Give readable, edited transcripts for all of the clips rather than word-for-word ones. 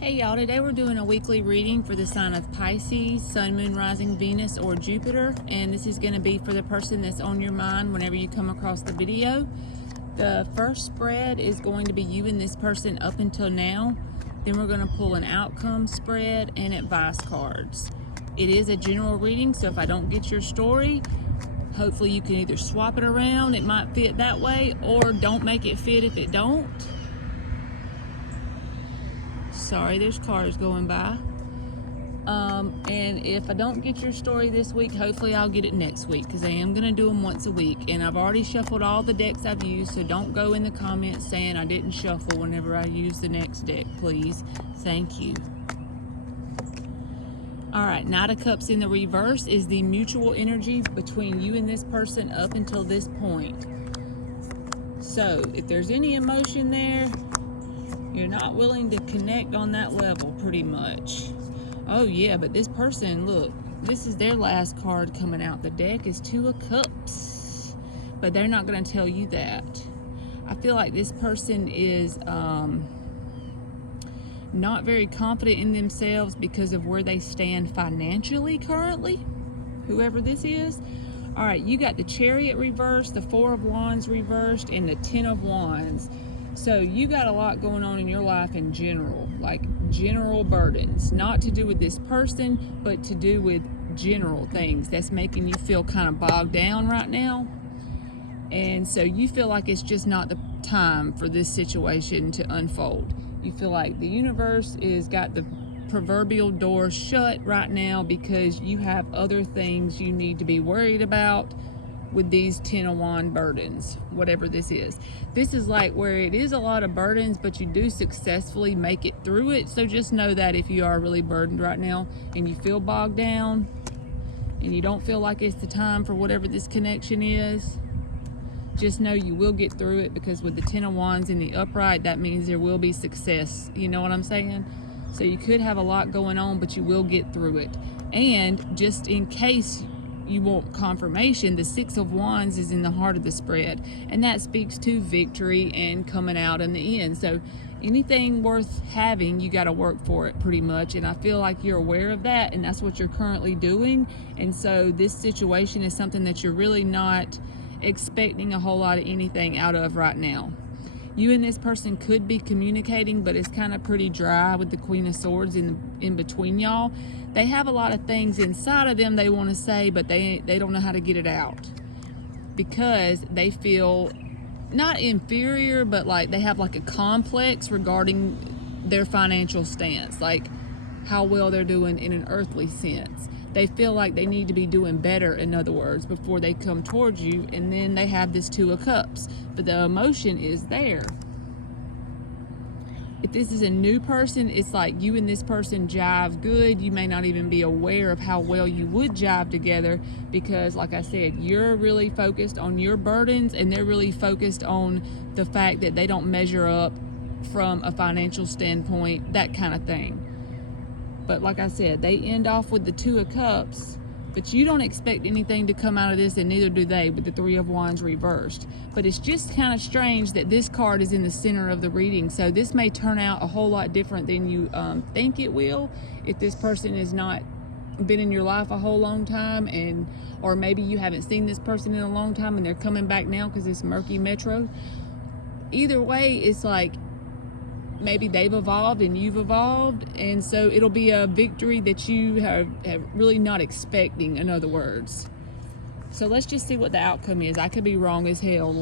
Hey y'all, today we're doing a weekly reading for the sign of Pisces, Sun, Moon, Rising, Venus, or Jupiter. And this is going to be for the person that's on your mind whenever you come across the video. The first spread is going to be you and this person up until now. Then we're going to pull an outcome spread and advice cards. It is a general reading, so if I don't get your story, hopefully you can either swap it around, it might fit that way, or don't make it fit if it don't. Sorry, there's cars going by. And if I don't get your story this week, hopefully I'll get it next week, because I am going to do them once a week. And I've already shuffled all the decks I've used, so don't go in the comments saying I didn't shuffle whenever I use the next deck, please. Thank you. Alright, Knight of Cups in the reverse is the mutual energy between you and this person up until this point. So, if there's any emotion there, you're not willing to connect on that level, pretty much. Oh yeah, but this person, look, this is their last card coming out the deck is Two of Cups. But they're not going to tell you that. I feel like this person is not very confident in themselves because of where they stand financially currently, whoever this is. Alright, you got the Chariot reversed, the Four of Wands reversed, and the Ten of Wands. So you got a lot going on in your life in general, like general burdens, not to do with this person, but to do with general things that's making you feel kind of bogged down right now. And so you feel like it's just not the time for this situation to unfold. You feel like the universe is got the proverbial door shut right now because you have other things you need to be worried about with these Ten of Wands burdens, whatever this is. This is like where it is a lot of burdens, but you do successfully make it through it. So just know that if you are really burdened right now and you feel bogged down and you don't feel like it's the time for whatever this connection is, just know you will get through it, because with the Ten of Wands in the upright, that means there will be success. You know what I'm saying? So you could have a lot going on, but you will get through it. And just in case you want confirmation, the Six of Wands is in the heart of the spread, and that speaks to victory and coming out in the end. So anything worth having, you got to work for it pretty much, and I feel like you're aware of that, and that's what you're currently doing. And so this situation is something that you're really not expecting a whole lot of anything out of right now. You and this person could be communicating, but it's kind of pretty dry with the Queen of Swords in between y'all. They have a lot of things inside of them they want to say, but they don't know how to get it out because they feel not inferior, but like they have like a complex regarding their financial stance, like how well they're doing in an earthly sense. They feel like they need to be doing better, in other words, before they come towards you. And then they have this Two of Cups, but the emotion is there. If this is a new person, it's like you and this person jive good. You may not even be aware of how well you would jive together, because like I said, you're really focused on your burdens and they're really focused on the fact that they don't measure up from a financial standpoint, that kind of thing. But like I said, they end off with the Two of Cups, but you don't expect anything to come out of this, and neither do they with the Three of Wands reversed. But it's just kind of strange that this card is in the center of the reading. So this may turn out a whole lot different than you think it will, if this person has not been in your life a whole long time, and or maybe you haven't seen this person in a long time and they're coming back now because it's murky metro. Either way, it's like maybe they've evolved and you've evolved, and so it'll be a victory that you have really not expecting, in other words. So let's just see what the outcome is. I could be wrong as hell.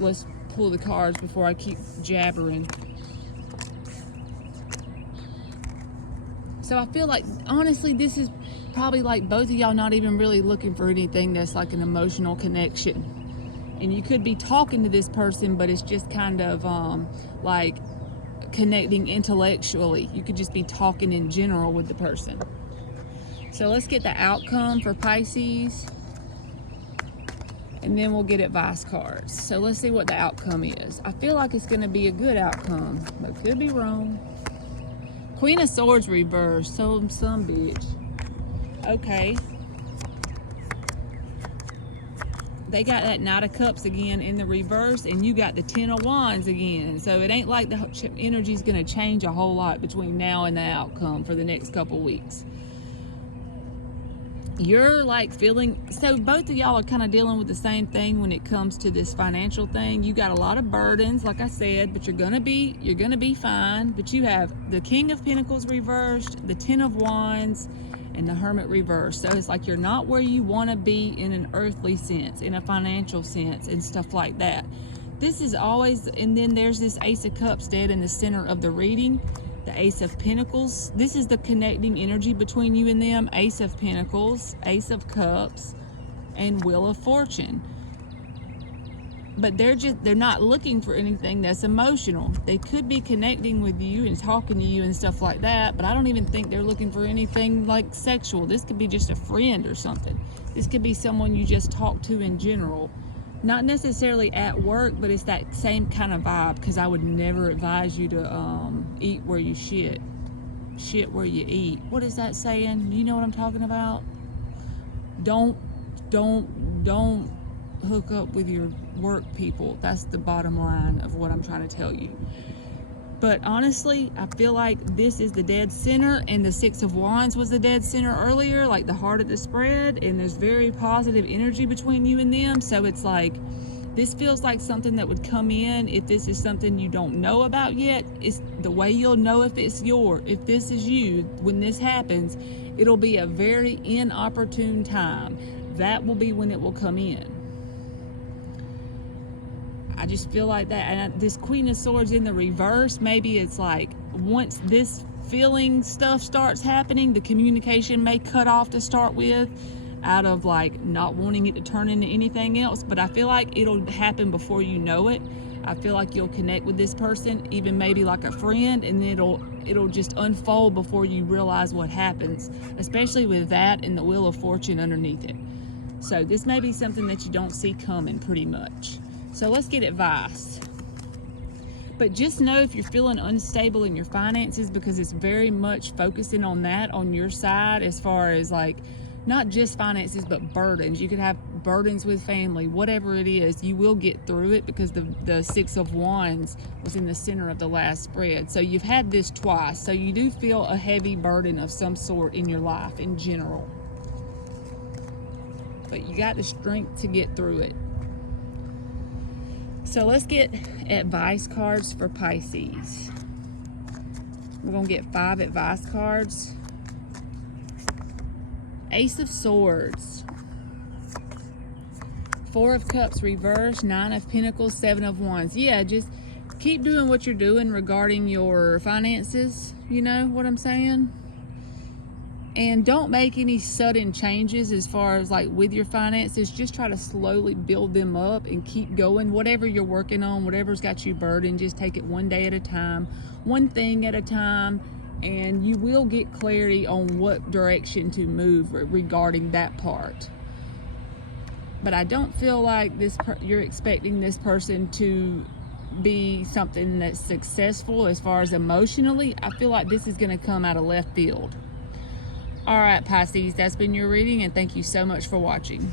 Let's pull the cards before I keep jabbering. So I feel like, honestly, this is probably like both of y'all not even really looking for anything that's like an emotional connection. And you could be talking to this person, but it's just kind of like connecting intellectually. You could just be talking in general with the person. So let's get the outcome for Pisces, and then we'll get advice cards. So let's see what the outcome is. I feel like it's going to be a good outcome, but could be wrong. Queen of Swords reversed. So some bitch. Okay. they got that Knight of Cups again in the reverse, and you got the Ten of Wands again. So it ain't like the energy's going to change a whole lot between now and the outcome for the next couple weeks. You're like feeling, so both of y'all are kind of dealing with the same thing when it comes to this financial thing. You got a lot of burdens, like I said, but you're gonna be fine. But you have the King of Pentacles reversed, the Ten of Wands, and the Hermit reversed. So it's like you're not where you want to be in an earthly sense, in a financial sense, and stuff like that. This is always, and then there's this Ace of Cups dead in the center of the reading. The Ace of Pentacles, this is the connecting energy between you and them. Ace of Pentacles, Ace of Cups, and Wheel of Fortune. But they're not looking for anything that's emotional. They could be connecting with you and talking to you and stuff like that, but I don't even think they're looking for anything like sexual. This could be just a friend or something. This could be someone you just talk to in general. Not necessarily at work, but it's that same kind of vibe, because I would never advise you to eat where you shit where you eat. What is that saying? You know what I'm talking about? Don't hook up with your work people. That's the bottom line of what I'm trying to tell you. But honestly, I feel like this is the dead center, and the Six of Wands was the dead center earlier, like the heart of the spread, and there's very positive energy between you and them. So it's like, this feels like something that would come in. If this is something you don't know about yet, it's the way you'll know if this is you, when this happens, it'll be a very inopportune time. That will be when it will come in. I just feel like that. And this Queen of Swords in the reverse, maybe it's like once this feeling stuff starts happening, the communication may cut off to start with, out of like not wanting it to turn into anything else. But I feel like it'll happen before you know it. I feel like you'll connect with this person, even maybe like a friend, and then it'll just unfold before you realize what happens, especially with that and the Wheel of Fortune underneath it. So this may be something that you don't see coming pretty much. So let's get advice. But just know if you're feeling unstable in your finances, because it's very much focusing on that on your side, as far as like not just finances, but burdens. You could have burdens with family, whatever it is, you will get through it, because the Six of Wands was in the center of the last spread. So you've had this twice. So you do feel a heavy burden of some sort in your life in general. But you got the strength to get through it. So let's get advice cards for Pisces. We're going to get 5 advice cards. Ace of Swords. 4 of Cups reversed. 9 of Pentacles. 7 of Wands. Yeah, just keep doing what you're doing regarding your finances. You know what I'm saying? And don't make any sudden changes as far as like with your finances. Just try to slowly build them up and keep going. Whatever you're working on, whatever's got you burdened, just take it one day at a time, one thing at a time, and you will get clarity on what direction to move regarding that part. But I don't feel like you're expecting this person to be something that's successful as far as emotionally. I feel like this is going to come out of left field. All right, Pisces, that's been your reading, and thank you so much for watching.